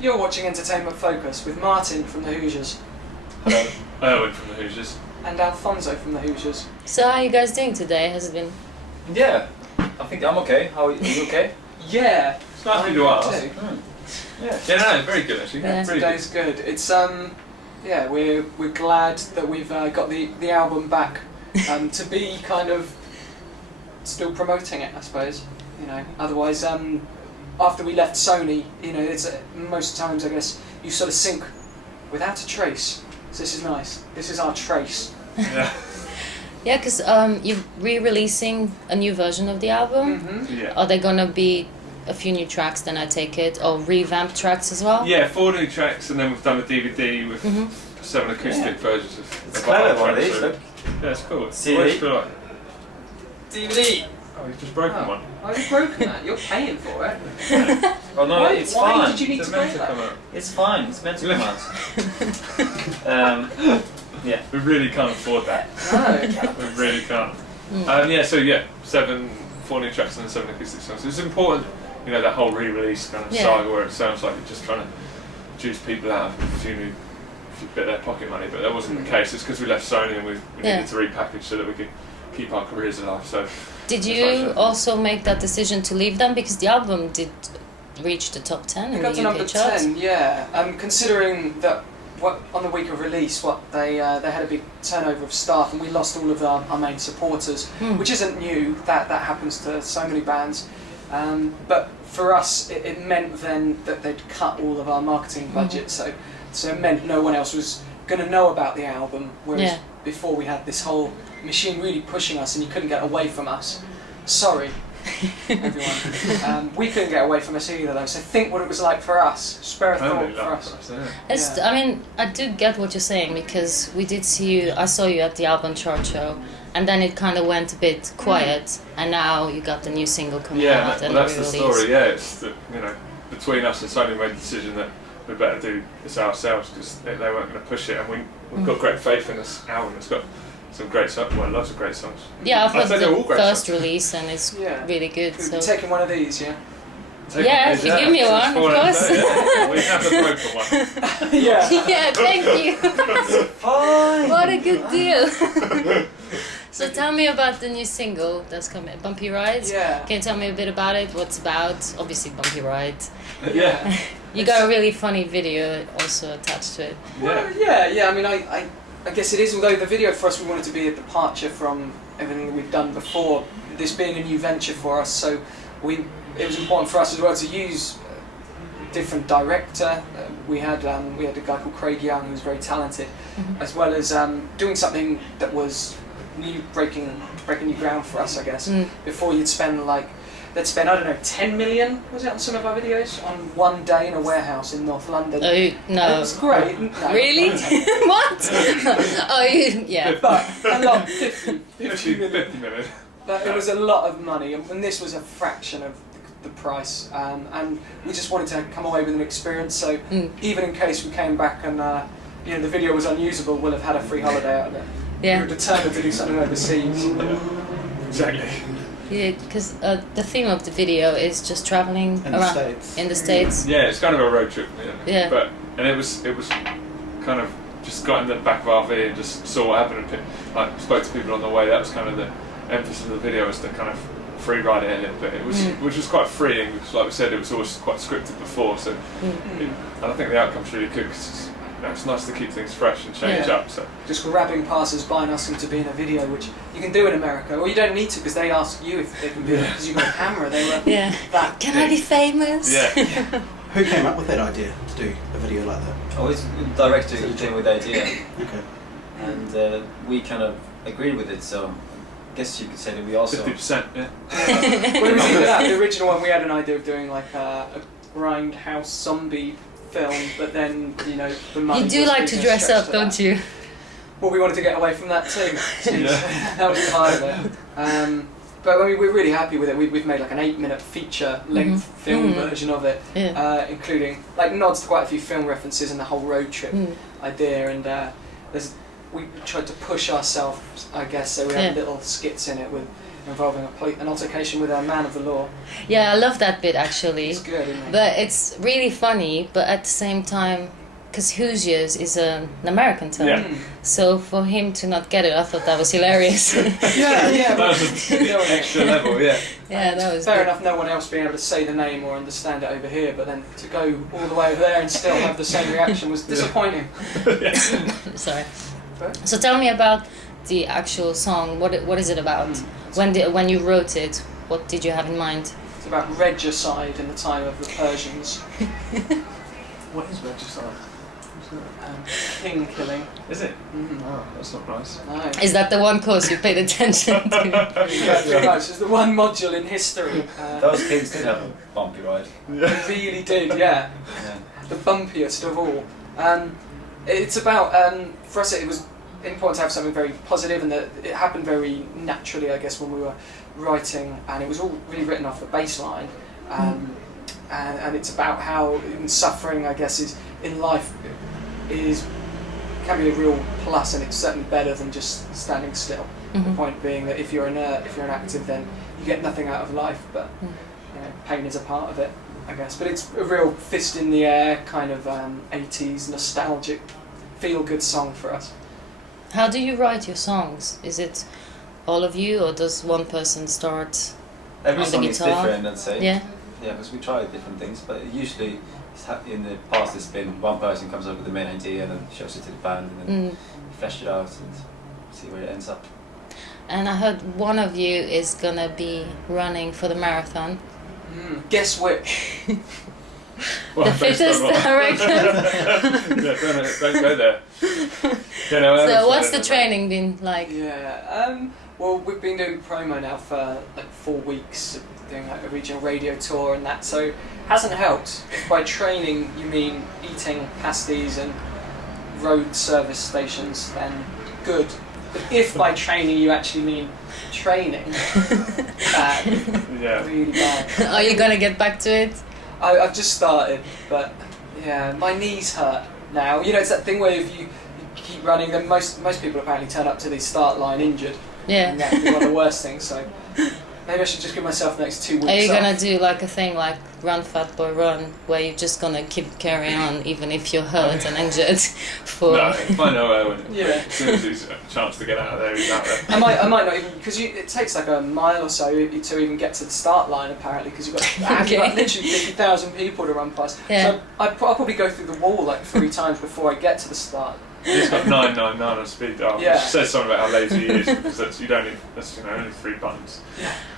You're watching Entertainment Focus with Martin from the Hoosiers. Hello. Erwin from the Hoosiers. And Alfonso from the Hoosiers. So how are you guys doing today? Has it been? Yeah, I think I'm okay. Are you okay? Yeah. It's nice of you to ask. Yeah, no, very good actually. Yeah. Today's good. It's yeah, we're glad that we've got the album back to be kind of still promoting it, I suppose. You know, otherwise after we left Sony, you know, it's most times I guess you sort of sink without a trace. So this is nice. This is our trace. Yeah. Yeah, because you're re-releasing a new version of the album. Mm-hmm. Yeah. Are there gonna be a few new tracks then, I take it, or revamped tracks as well? Yeah, 4 new tracks, and then we've done a DVD with 7 acoustic versions of. It's clever one of these. Look. Yeah, it's cool. CD. What does it feel like? DVD. Oh, you've just broken one. I've broken that. You're paying for it. Oh no, Why- it's why fine. did you need It's to meant break to that? come out. It's fine. It's meant to come out. Yeah. We really can't afford that. No. We really can't. Yeah, so 4 new tracks and 7 acoustic songs. It's important, you know, that whole re-release kind of saga where it sounds like you're just trying to juice people out of a few bit of their pocket money, but that wasn't the case. It's because we left Sony and we needed to repackage so that we could keep our careers alive. So. Did you also make that decision to leave them because the album did reach the top 10 It in got to the UK number charts? 10, yeah. Considering that on the week of release, they had a big turnover of staff, and we lost all of our main supporters, which isn't new. That happens to so many bands. But for us, it meant then that they'd cut all of our marketing budget, so it meant no one else was going to know about the album. Whereas before we had this whole machine really pushing us, and you couldn't get away from us. Sorry, everyone. We couldn't get away from us either, though. So think what it was like for us. Spare a thought for us. I mean, I do get what you're saying because we did see you. I saw you at the album chart show, and then it kind of went a bit quiet, and now you got the new single coming out and that's the re-release. story. Yeah, it's that, you know, between us and Sony made the decision that we better do this ourselves because they weren't going to push it, and we've got great faith in this album. It's got some great songs, lots of great songs. Yeah, I've heard the first songs. Release and it's really good. We've So. taking one of these, yeah? If you give me one, of course. We have the broken one. Yeah, thank you. Fine. What a good deal. So tell me about the new single that's coming, Bumpy Rides. Yeah. Can you tell me a bit about it? What's it about? Obviously Bumpy Ride. Yeah. You got a really funny video also attached to it. Well, yeah. I mean, I guess it is. Although the video for us, we wanted to be a departure from everything that we've done before. This being a new venture for us, so it was important for us as well to use a different director. We had a guy called Craig Young who was very talented, as well as doing something that was new, breaking new ground for us, I guess. Before they'd spend I don't know 10 million, was it, on some of our videos on one day in a warehouse in North London. Oh no! It was great. No, really? What? Yeah. But a lot, 50 million. 50 minutes. But it was a lot of money, and this was a fraction of the price, and we just wanted to come away with an experience. So even in case we came back and the video was unusable, we'll have had a free holiday out of it. Yeah. We were determined to do something overseas. Exactly. Yeah, because the theme of the video is just traveling around in the States. Yeah, it's kind of a road trip. Yeah. And it was kind of just got in the back of our RV and just saw what happened and spoke to people on the way. That was kind of the emphasis of the video, was to kind of free ride it a little bit. It was which was quite freeing because, like we said, it was always quite scripted before. So and I think the outcome's really good because it's nice to keep things fresh and change up. So just grabbing passers-by and asking to be in a video, which you can do in America, or you don't need to because they ask you if they can be because you've got a camera. They were that. Can I be famous? Yeah. Who came up with that idea to do a video like that? Oh, it's the director who came with the idea, Okay. and we kind of agreed with it. So I guess you could say that we also. 50%. Yeah. Well, it was either that. The original one, we had an idea of doing like a grindhouse zombie film, but then the money. You do was like to dress stretched up, to don't that. you? Well, we wanted to get away from that too. That was part of it. But I mean, we're really happy with it. We've made like an 8-minute feature-length film version of it, including like nods to quite a few film references and the whole road trip idea. And we tried to push ourselves, I guess. So we had little skits in it with involving an altercation with a man of the law. Yeah, I love that bit actually. It's good, isn't it? But it's really funny, but at the same time, because Hoosiers is an American term, Yeah. so for him to not get it, I thought that was hilarious. Yeah. That was an extra level, yeah. Yeah, that was fair good. enough. No one else being able to say the name or understand it over here, but then to go all the way over there and still have the same reaction was disappointing. Sorry. Sorry? So tell me about the actual song. What is it about? When you wrote it, what did you have in mind? It's about regicide in the time of the Persians, What is regicide? king killing. Is it? Mm. Oh, that's not nice. No. Is that the one course you paid attention to? Yeah, pretty much. It's the one module in history. Those kings did have a bumpy ride. They really did, yeah. Yeah. The bumpiest of all. It's about, for us it was important to have something very positive, and that it happened very naturally, I guess, when we were writing, and it was all really written off the bass line. And it's about how suffering, I guess, is in life can be a real plus, and it's certainly better than just standing still. The point being that if you're inert, if you're inactive, then you get nothing out of life, but you know, pain is a part of it, I guess. But it's a real fist in the air kind of 80s nostalgic feel-good song for us. How do you write your songs? Is it all of you, or does one person start Every on the song is guitar? different, I'd say. Yeah. Yeah, because we try different things, but usually in the past it's been one person comes up with the main idea and then shows it to the band, and then flesh it out and see where it ends up. And I heard one of you is gonna be running for the marathon. Guess which? Well, The based fittest, on what- I reckon. Yeah, don't go there. You know, So what's the training been like? Yeah, well, we've been doing promo now for like 4 weeks, doing like a regional radio tour and that, so hasn't helped. If by training you mean eating pasties and road service stations, then good. But if by training you actually mean training, bad, Yeah. really bad. Are you gonna get back to it? I've just started, but yeah, my knees hurt now. You know, it's that thing where if you keep running, then most people apparently turn up to the start line injured. Yeah. And that can be one of the worst things, so maybe I should just give myself the next 2 weeks Are you off. gonna do like a thing like Run Fat Boy Run, where you're just gonna keep carrying on even if you're hurt and injured for... No, I know Owen. Yeah. As soon as he's a chance to get out of there, he's out there. I might not even, because it takes like a mile or so to even get to the start line apparently, because you've got literally 50,000 people to run past. Yeah. So I'll probably go through the wall like 3 times before I get to the start. He's got 999 on speed dial, Yeah. which says something about how lazy he is, because that's only 3 buttons.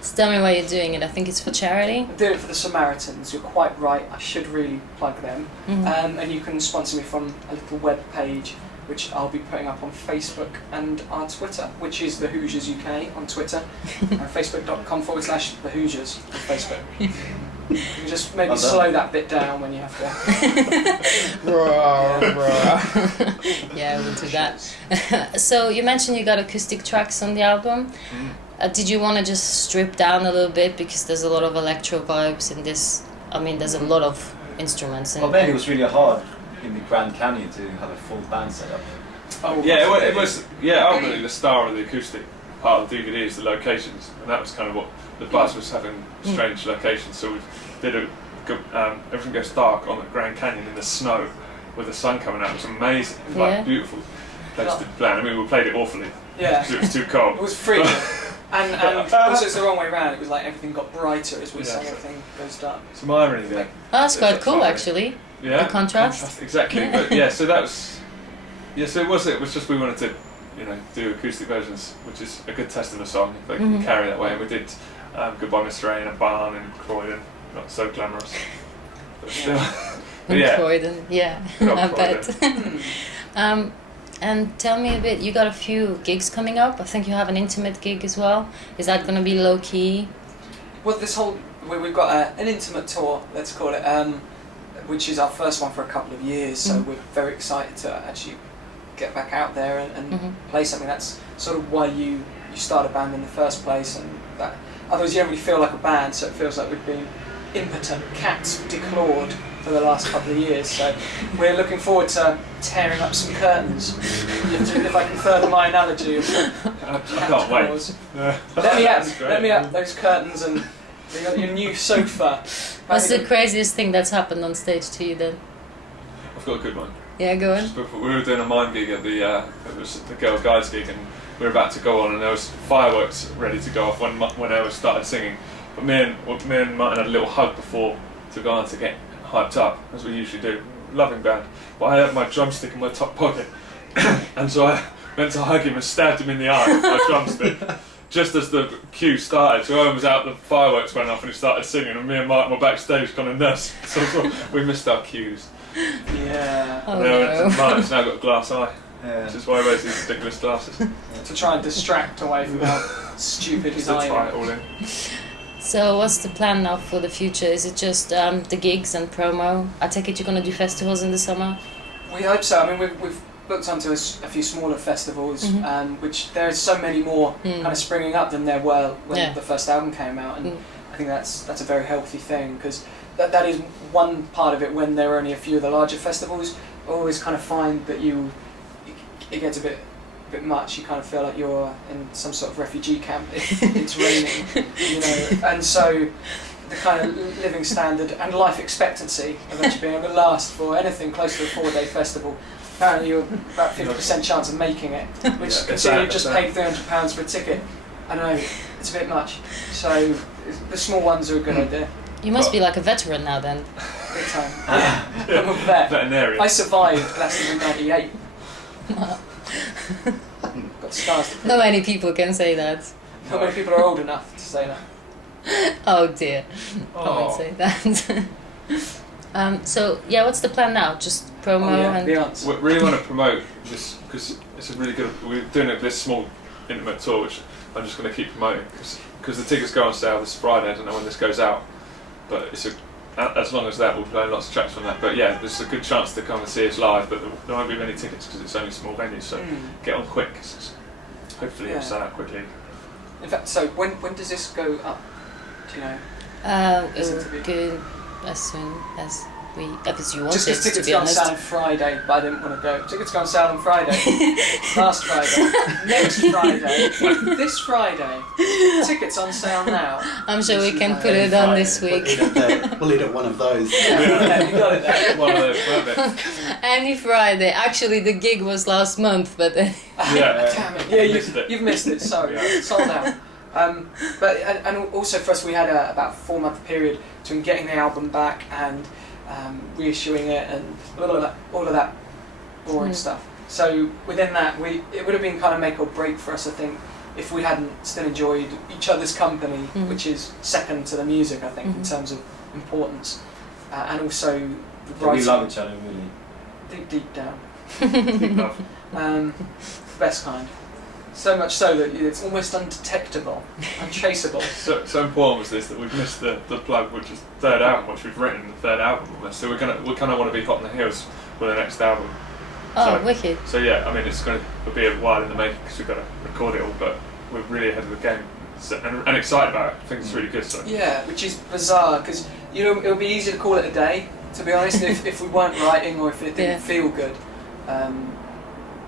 So tell me why you're doing it. I think it's for charity. I'm doing it for the Samaritans. You're quite right. I should really plug them. And you can sponsor me from a little web page, which I'll be putting up on Facebook and our Twitter, which is the Hoosiers UK on Twitter, and facebook.com/the Hoosiers on Facebook. You can just maybe slow that bit down when you have to. Yeah, we'll do that. So you mentioned you got acoustic tracks on the album. Did you want to just strip down a little bit, because there's a lot of electro vibes in this? I mean, there's a lot of instruments. Well, maybe it was really hard in the Grand Canyon to have a full band set up. Oh, Yeah, it was. Yeah, ultimately the star of the acoustic part of the DVD is the locations, and that was kind of what the buzz was, having strange locations. So we did everything goes dark on the Grand Canyon in the snow with the sun coming out. It was amazing. It was like beautiful place to plan. I mean, we played it awfully Yeah. because it was too cold. It was freezing. And also it's the wrong way around. It was like everything got brighter as we sang, everything goes dark. Some irony there. Oh, that's quite cool, Sorry. actually. Yeah, The contrast. exactly. Yeah. But yeah, so that was. Yeah, so it was just we wanted to, do acoustic versions, which is a good test of the song if they can carry that way. And we did Goodbye Mr. A in a barn in Croydon, not so glamorous, but still. But In yeah, Croydon, yeah, Good old I bet. And tell me a bit, you got a few gigs coming up. I think you have an intimate gig as well. Is that going to be low key? Well, we've got an intimate tour, let's call it, which is our first one for a couple of years. So we're very excited to actually get back out there and play something. That's sort of why you start a band in the first place, and that otherwise you don't really feel like a band. So it feels like we've been impotent, cats declawed for the last couple of years. So we're looking forward to tearing up some curtains. If I can further my analogy of I can't wait. Let me up those curtains and you got your new sofa. What's the craziest thing that's happened on stage to you then? I've got a good one. Yeah, go on. Just before, we were doing a mime gig at the it was the Girl Guides gig, and we were about to go on, and there was fireworks ready to go off when I started singing. But me and Martin had a little hug before to go on to get hyped up, as we usually do. Loving band. But I had my drumstick in my top pocket, and so I went to hug him and stabbed him in the eye with my drumstick. Just as the cue started, so Owen was out, the fireworks went off and he started singing, and me and Martin were backstage kind of nuts. So we missed our cues. Yeah. Oh, no. Martin's now got a glass eye, Yeah. which is why he wears these ridiculous glasses. To try and distract away from how stupid his To eye tie is. it all in. So what's the plan now for the future? Is it just the gigs and promo? I take it you're going to do festivals in the summer? We hope so. I mean, we've booked onto a few smaller festivals, which there is so many more kind of springing up than there were when the first album came out, and I think that's a very healthy thing, because that is one part of it. When there are only a few of the larger festivals, I always kind of find that it gets a bit much. You kind of feel like you're in some sort of refugee camp if it's raining, you know, and so the kind of living standard and life expectancy of actually being able to last for anything close to a 4-day festival, apparently you're about 50% chance of making it, which considering you just paid £300 for a ticket, I know, it's a bit much. So the small ones are a good idea. You must be like a veteran now then. Big time. Yeah. I'm a vet. Veterinarian. I survived Glastonbury '98. Got scars to prove. Not many people can say that. Not many people are old enough to say that. Oh dear, I Oh. won't say that. So yeah, what's the plan now? Just promo The and answer. We really want to promote this because it's a really good. We're doing it this small, intimate tour, which I'm just going to keep promoting because the tickets go on sale this Friday. I don't know when this goes out, but as long as that, we'll play lots of tracks from that. But yeah, there's a good chance to come and see us live, but there won't be many tickets because it's only small venues. So get on quick. 'Cause hopefully it'll sell out quickly. In fact, so when does this go up? Do you know? it Is it will to be- go as soon as you want Just it, because to tickets be go on honest. sale on Friday, but I didn't want to go. Tickets go on sale on Friday. Last Friday. Next Friday. This Friday. Tickets on sale now. I'm sure we can put Friday. it on this We'll week. lead at one of those. Yeah, you got it there. One of those, perfect. Any Friday. Actually, the gig was last month, but then Yeah. Damn it. Yeah, Missed it. you've missed it. Sorry, Yeah. sold out. And also for us, we had about a 4-month period between getting the album back and reissuing it and all of that boring stuff. So within that, it would have been kind of make or break for us, I think, if we hadn't still enjoyed each other's company, which is second to the music, I think, in terms of importance, and also the We writing. love each other, really. Deep down. Deep love. Best kind. So much so that it's almost undetectable, untraceable. So important was this that we've missed the plug, which is third album, which we've written the third album almost. So we kind of want to be hot on the heels with the next album. oh, So- wicked. So yeah, I mean it's going to be a while in the making because we've got to record it all, but we're really ahead of the game and excited about it. I think it's really good. So Yeah, which is bizarre because it would be easy to call it a day, to be honest, if we weren't writing or if it didn't feel good.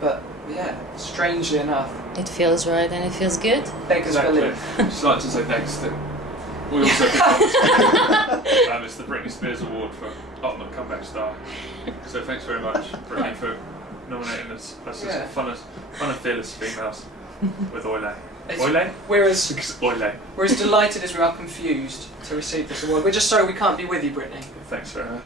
But yeah, strangely enough, It feels right and it feels good. beggars exactly. believe. Just like to say thanks to. We also it's the Britney Spears Award for Ultimate Comeback Star. So thanks very much, Britney, for nominating us as Yeah. fun and fearless females with Oile. It's- Oile? We're as Oile. delighted as we are confused to receive this award. We're just sorry we can't be with you, Brittany. Thanks very much.